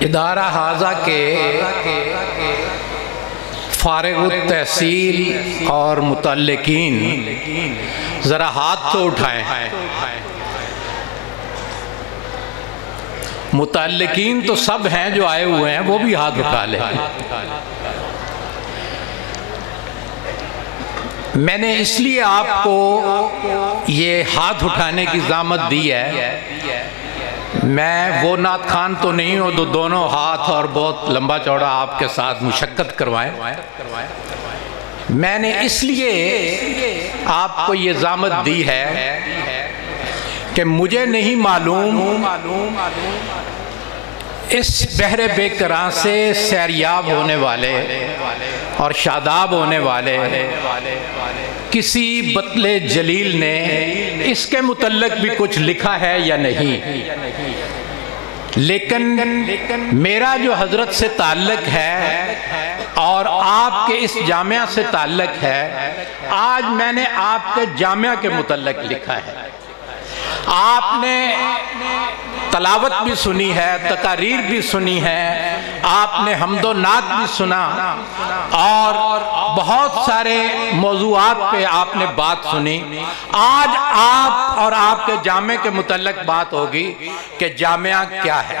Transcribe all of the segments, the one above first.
ادارہ حاضہ کے فارغ التحصیل اور متعلقین ذرا ہاتھ تو اٹھائیں۔ متعلقین تو سب ہیں جو آئے ہوئے ہیں، وہ بھی ہاتھ اٹھا لیں۔ میں نے اس لیے آپ کو یہ ہاتھ اٹھانے کی زحمت دی ہے، میں وہ نعت خان تو نہیں ہوں جو دونوں ہاتھ اور بہت لمبا چوڑا آپ کے ساتھ مشقت کروائیں۔ میں نے اس لیے آپ کو یہ زحمت دی ہے کہ مجھے نہیں معلوم اس بحر بے کراں سے سیریاب ہونے والے اور شاداب ہونے والے کسی بطل جلیل نے اس کے متعلق بھی کچھ لکھا ہے یا نہیں، لیکن میرا جو حضرت سے تعلق ہے اور آپ کے اس جامعہ سے تعلق ہے، آج میں نے آپ کے جامعہ کے متعلق لکھا ہے۔ آپ نے تلاوت بھی سنی ہے، تقاریر بھی سنی ہے، آپ نے حمد و نعت بھی سنا اور بہت سارے موضوعات پہ آپ نے بات سنی۔ آج آپ اور آپ کے جامعہ کے متعلق بات ہوگی کہ جامعہ کیا ہے۔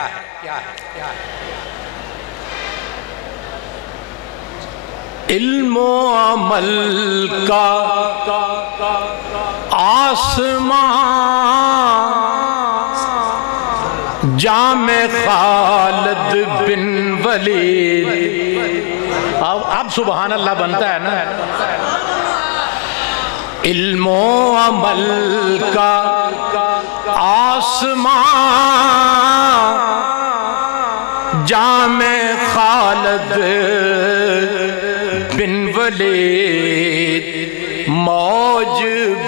علم و عمل کا آسمان جامع خالد بن ولید، اب سبحان اللہ بنتا ہے نا۔ علم و عمل کا آسمان جامع خالد بن ولید، موج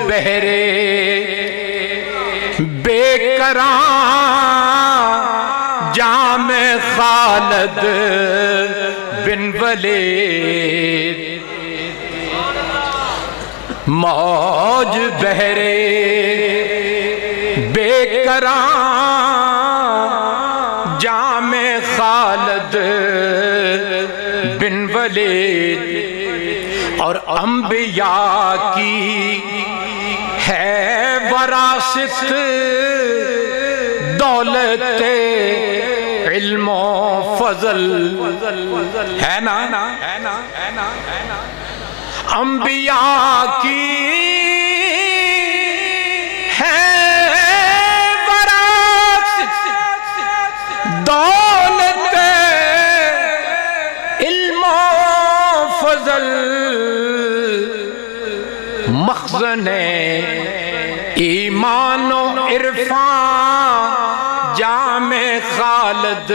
بحرے بے کراں جامع خالد بن ولید، موج بحرے بے کراں جامع خالد بن ولید، اور انبیاء کی ہے وراثت دولت علم و فضل، ہے نا؟ انبیاء کی ہے وراثت دولت علم و فضل، مخزن ایمان و عرفان جامع خالد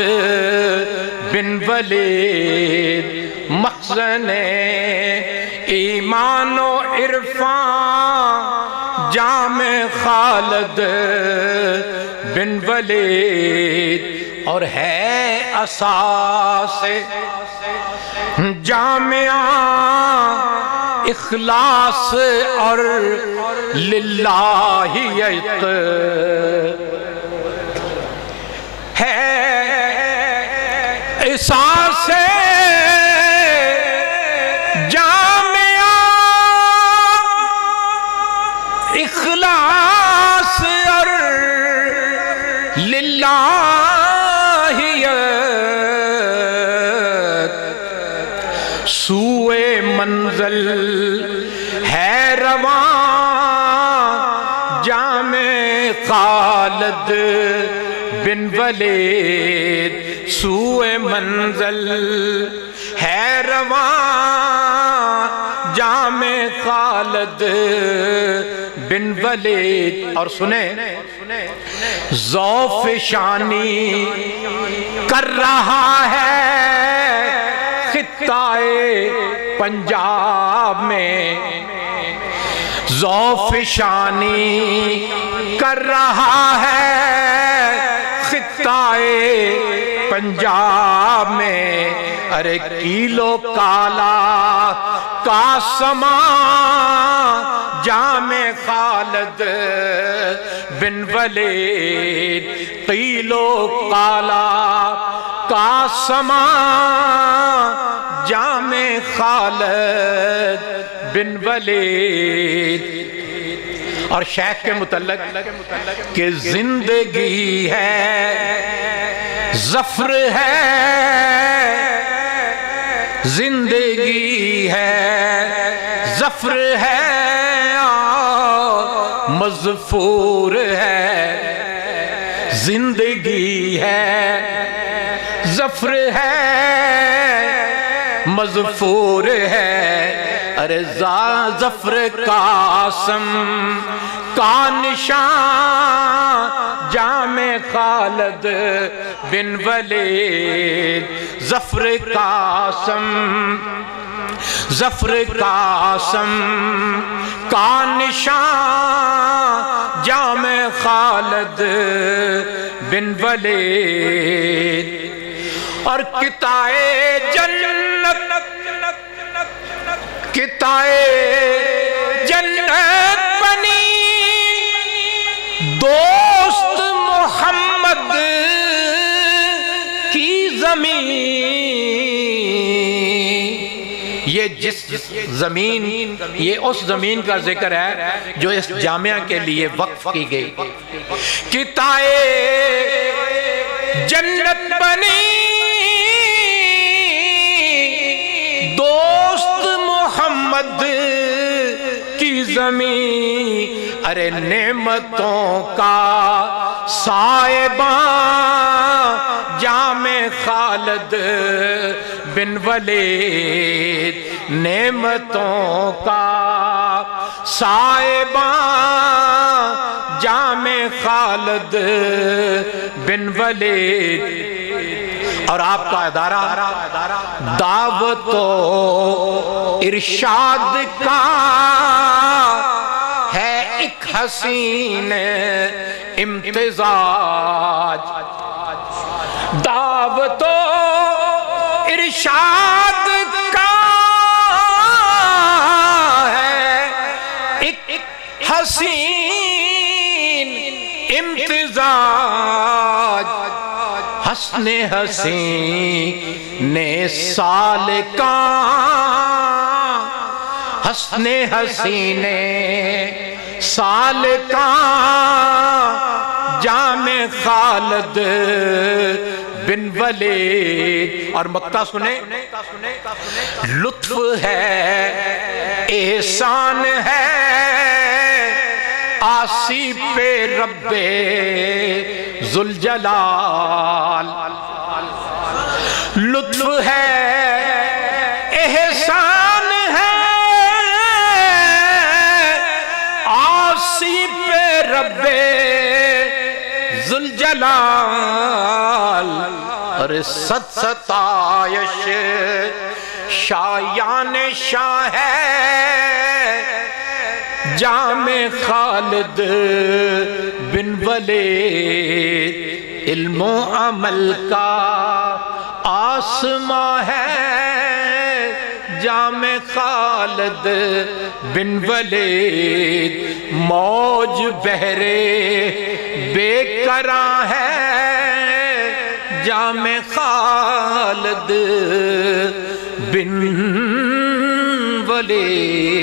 بن ولید، مخزن ایمان و عرفان جامع خالد بن ولید، اور ہے اساس جامعہ اخلاص اور للہیت، ہے اساس جامعہ اخلاص اور للہیت، سوئے منزل ہے رواں جامع خالد بن ولید، سوئے منزل ہے رواں جامع خالد بن ولید، اور سنیں ذوف شانی کر رہا ہے خطہ پنجاب میں، ذوف شانی کر رہا ہے خطہ پنجاب میں، ارے کیلو کالا کا سامان جامع خالد بن ولید، کیلو کالا کا سما جامع خالد بن ولید. اور شیخ کے متعلق کہ زندگی ہے ظفر ہے، زندگی ہے ظفر ہے، مظفور ہے. زندگی ہے ظفر ہے، مظفور ہے. ارے ظفر قاسم کا نشان جامع خالد بن ولید. ظفر قاسم، ظفر قاسم کا نشان جامع خالد بن ولید. اور قطعے جنت، قطعے جنت بنی دوست محمد کی زمین. یہ جس زمین، یہ اس زمین کا ذکر ہے جو اس جامعہ کے لیے وقف کی گئی. قطعے جنت بنی دوست محمد کی زمین. ارے نعمتوں کا صاحبان جامع خالد بن ولید. نعمتوں کا صاحبان جامع خالد بن ولید. اور آپ کا ادارہ دعوت و ارشاد کا ہے ایک حسین امتزاج. دعوت و ارشاد کا ہے ایک حسین امتزاج. حسن حسین سالکاں، حسن حسین سالکاں جامع خالد بن ولید. اور مقطع سنیں، لطف ہے احسان ہے آسی پہ رب ذوالجلال. لطف ہے احسان ہے آسی پہ رب ذوالجلال. اور ستائش شایان شاہ ہے جامع خالد بن ولید. علم و عمل کا آسماں ہے جامع خالد بن ولید. موج بحرے بے کراں ہے جامع خالد بن ولید.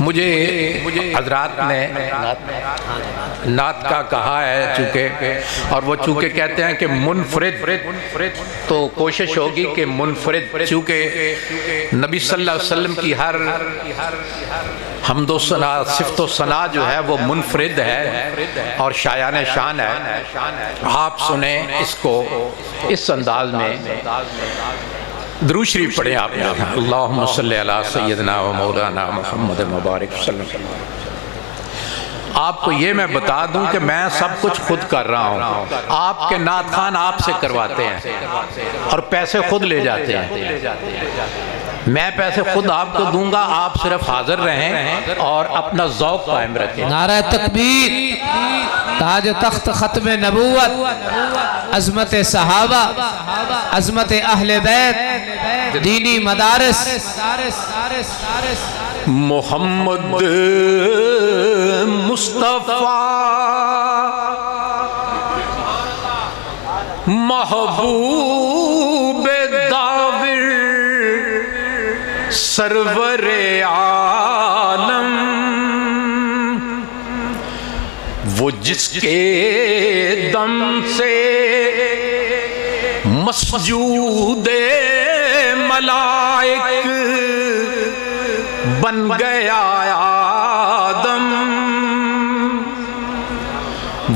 مجھے حضرات نے نعت کا کہا ہے چونکہ، اور وہ چونکہ کہتے ہیں کہ منفرد، تو کوشش ہوگی کہ منفرد، چونکہ نبی صلی اللہ علیہ وسلم کی ہر حمد و ثنا، صفت و ثنا جو ہے وہ منفرد ہے اور شایان شان ہے. آپ سنیں اس کو اس انداز میں. درود شریف پڑھیں آپ نے. اللہم صلی علی سیدنا و مولانا محمد مبارک وسلم. آپ کو یہ میں بتا دوں کہ میں سب کچھ خود کر رہا ہوں. آپ کے نعت خوان آپ سے کرواتے ہیں اور پیسے خود لے جاتے ہیں. میں پیسے خود آپ کو دوں گا، آپ صرف حاضر رہیں اور اپنا ذوق قائم رکھیں. نعرہ تکبیر، تاج تخت ختم نبوت، عظمت صحابہ، عظمت اہل بیت، دینی مدارس. محمد مصطفیٰ محبوب داور سرور عالم، وہ جس کے دم سے مسجود ملائک بن گیا آدم،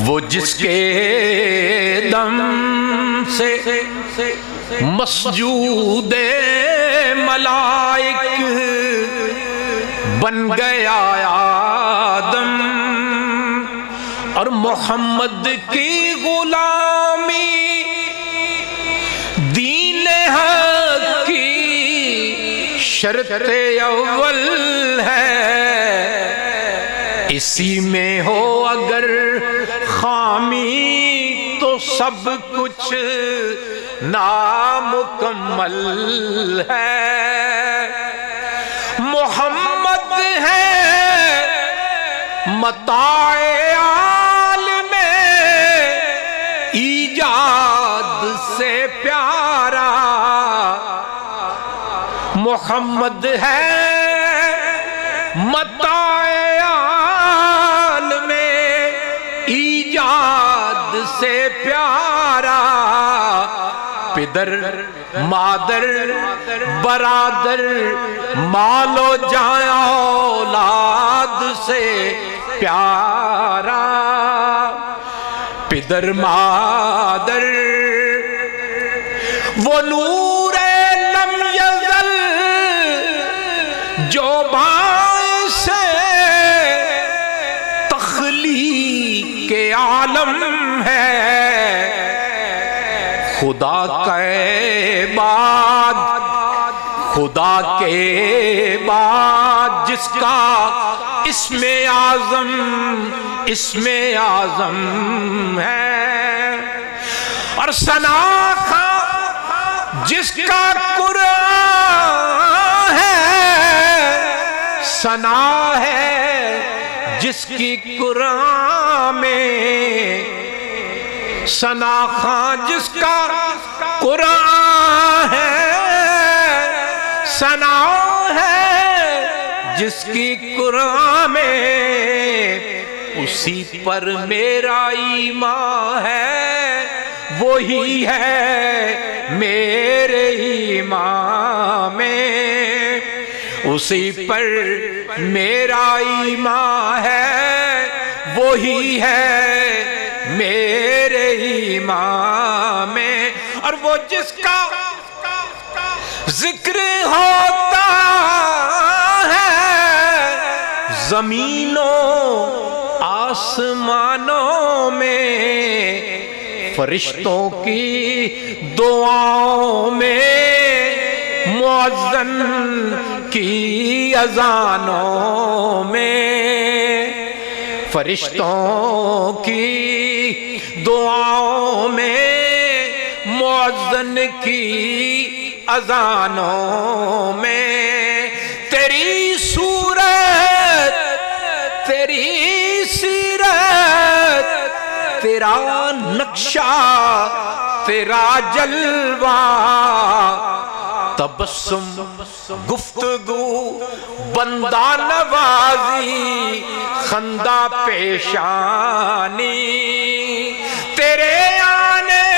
وہ جس کے دم سے مسجود ملائک بن گیا آدم، اور محمد کی غلامی دین حق کی شرط اول ہے، اسی میں ہو اگر خامی تو سب کچھ نامکمل ہے۔ محمد ہے متاع عالم ایجاد سے پیارا، محمد ہے متاع عالم ایجاد سے پیارا، پدر مادر برادر مال و جان اولاد سے پیارا، پدر مادر وہ نور لم یزل جو باعث تخلیق عالم ہے، خدا کے بعد جس کا اسم اعظم ہے، اور ثنا جس کا قرآن ہے، ثنا ہے جس کی قرآن میں، ثنا خان جس کا قرآن ہے، ثنا ہے جس کی قرآن میں، اسی پر میرا ایمان ہے، وہی ہے میرے ایمان میں، اسی پر میرا ایمان ہے، وہی ہے میرے ایمان میں، اور وہ جس کا ذکر ہوتا ہے زمینوں آسمانوں میں، فرشتوں کی دعاؤں میں، مؤذن کی اذانوں میں، فرشتوں کی دعاؤں میں، مؤذن کی اذانوں میں، تیری صورت تیری سیرت تیرا نقشہ تیرا جلوہ، تبسم گفتگو بندہ نوازی خندہ پیشانی، تیرے آنے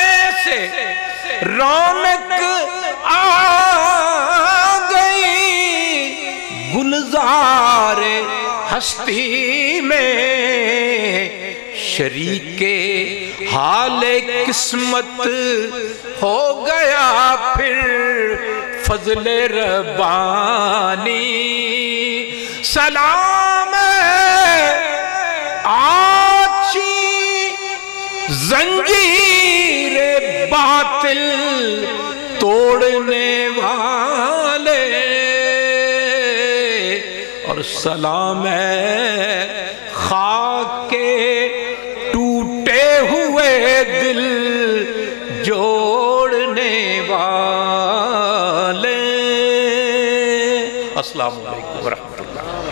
سے رونق آ گئی گلزار ہستی میں، شریک حال قسمت ہو گیا پھر فضل ربانی، سلام آچی زنجیر باطل توڑنے والے، اور سلام خاک کے ٹوٹے ہوئے دل جوڑنے والے۔ السلام علیکم ورحمۃ اللہ۔